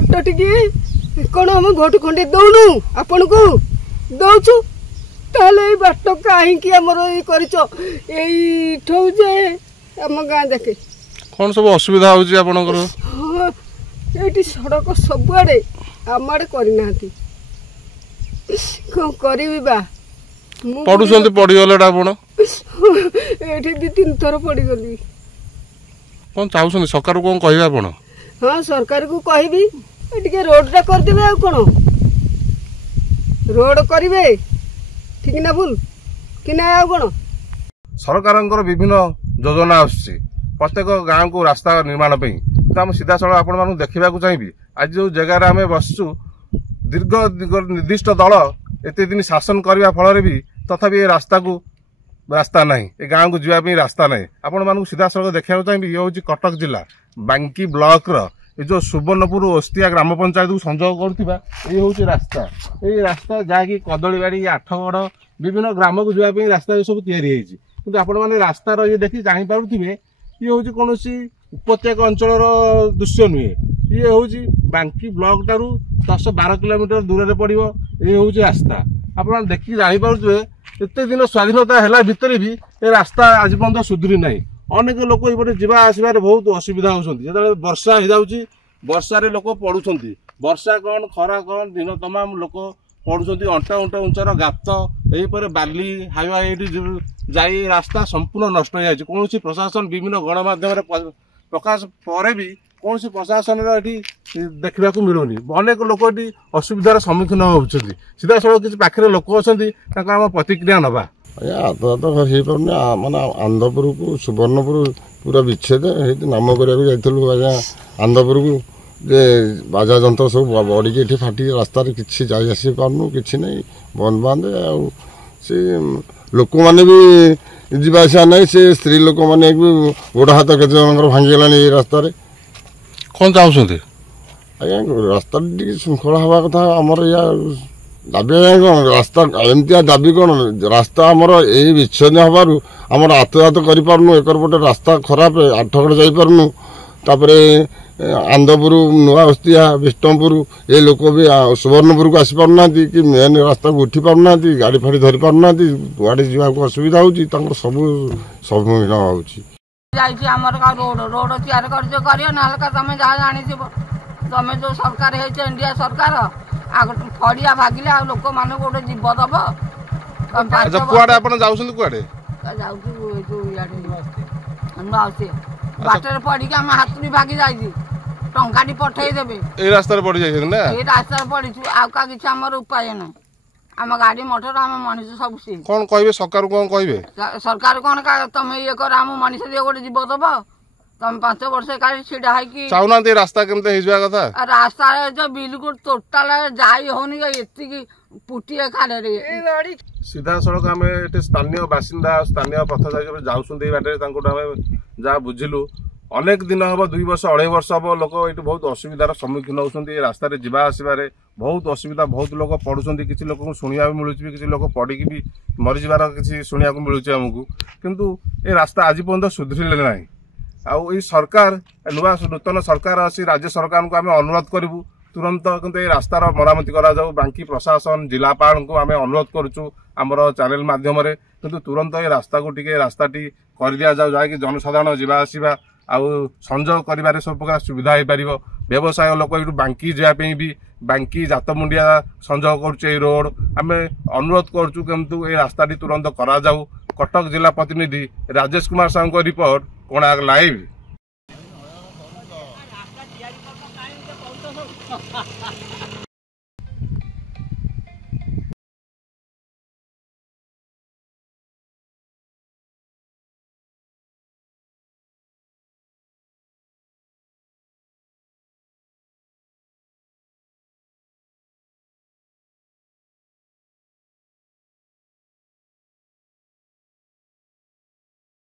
बाट टी कौन हम भोट खंडे दौनु आपण को दौचु ताले बाट कहीं आमर ये आम गाँ देखे कौन सब असुविधा होची आपनकर? हाँ ये सड़क सबुआड़े आम आड़े करना कौन करी बा पढ़ुଛନ୍ତି पढ़ीगले आपण ये दी तीन थर पड़गली कौन चाहूँ सरकार कौन कह आप? हाँ सरकार को कहबी टे रोडटा करदे आ कौन रोड करेंगे ठीक ना भूल कि ना आ कौन सरकार विभिन्न योजना आसुची प्रत्येक गाँव को रास्ता निर्माण तो आम सीधा साल आपण देखा चाहिए आज जो जगार आम बसचु दीर्घ निर्दिष्ट दल एत दिन शासन करने फल भी तथापि रास्ता को रास्ता ना ये गाँव को जीवाई रास्ता ना आपण मानक सीधा सड़क देखा चाहिए ये हूँ कटक जिला बांकी ब्लॉक ये जो सुवर्णपुर ओस्तिया ग्राम पंचायत को संजोग करुवा ये हूँ रास्ता ये रास्ता जहाँकि कदलीबाड़ी आठगढ़ विभिन्न ग्राम को जीवाई रास्ता सब या आपण मैंने रास्तार ये देखी जापे ये हूँ कौन उपत्यका अंचल दृश्य नुहे ये हूँ बांकी ब्लॉक टारू 10-12 किलोमीटर दूर में पड़ो ये हूँ रास्ता आप देखिए जापे एत दिन स्वाधीनता है भितर भी ये रास्ता आज पर्यटन सुधरी ना अनेक लोक ये जावा आसबार बहुत असुविधा होती जो वर्षा हो जाऊँगी वर्षार लोक पड़ुंट वर्षा कौन खरा कौन दिन तमाम लोक पड़ुंट अंटा अंटा उंचार गात यहीपर बाली हाइवा ये रास्ता संपूर्ण नष्ट हो जाए कौन प्रशासन विभिन्न गणमाध्यम प्रकाश पर भी कौन प्रशासन देखा मिलूनी अनेक लोक असुविधार सम्मुखीन होती सीधा सड़क किसी पाखे लोक अच्छा आम प्रतिक्रिया नवा यातायात हो पारे माने आंधपुर को सुवर्णपुर पूरा विच्छेद नाम करने आज्ञा आंधपुर को जे बाजा जंत्र सब बढ़ी ये फाटी रास्तार कि जासी पार्नु कि नहीं बंद बांध से लोक मैंने भी जावासा ना से स्त्री लोक मैंने भी गोड़ हाथ के भांगीगला ये रास्तार कौन चाहते आज्ञा रास्ता श्रृंखला हवा कथा आमर या दाबी कौन रास्ता एमती दाबी कौन रास्ता आमर यही विच्छेद हबार आमर यातायात करूँ एकरपटे रास्ता खराब आठगढ़ जापरूँ तापर आंधपुर नुआ हस्तिया विष्णुपुर ये लोक भी सुवर्णपुर को आसीपार ना कि मेन रास्ता को उठी पारना गाड़ी फाड़ी धरी पार ना गाड़ी जावाक असुविधा होती सब सम्मुखीन रोड रोड तैयार कर तुम जहाँ जानी तुम जो सरकार है इंडिया सरकार आग फड़िया भागिले आ लोक मान गोटे जीव दब कुआडे बाटर पड़ी आम हाथुरी भागी जाइए टंकाटी पठेदेवे रास्ता पड़ी जाइए रास्ता पड़ी आका किसी आमर उपाय ना आम गाड़ी मोटर आम मनीष सब सी कौन कहे सरकार कौन कहे सरकार कौन तुम ये कर आम मनीष गोटे जीव दब तुम 5 वर्ष काली छिड़ा है चाहूना रास्ता केमती कथा रास्ता जो बिल्कुल टोटाल जाई होनी ये पुटिए खाले सीधा सड़क आम स्थानीय बासिंदा स्थानीय पथचारी जाऊँ बाटे जहाँ बुझिलु अनेक दिन हम 2 वर्ष 2.5 वर्ष हम लोक ये बहुत असुविधार सम्मुखीन होती रास्तार जावा आसबार बहुत असुविधा बहुत लोग पढ़ुं किसी लोक शुणा मिलूँ किसी लोक पढ़ी भी मरीजार किसी शुणा मिलूँ आमको किंतु ये रास्ता आज पर्यटन सुधरिले ना आउ ये सरकार नुआ नूतन सरकार आसी राज्य सरकार को आम अनुरोध करूँ तुरंत किंतु ये रास्तार मरामती करा जाऊ बांकी प्रशासन जिलापाल को आम अनुरोध करुचु आमर चैनल माध्यम किंतु तुरंत ये रास्ता को टिके रास्ताटी कर दिया जाऊ जहाँकि जनसाधारण जावा आसवा आउ संजोग कर सब प्रकार सुविधा हो पार व्यवसाय लोक ये बांकी जावाई भी बांकी जातमुंडिया संजोग करुचे रोड आम अनुरोध करुचु किंतु ये रास्ताटी तुरंत करा जाऊ कटक जिला प्रतिनिधि राजेश कुमार साहू रिपोर्ट कोणार्क लाइव।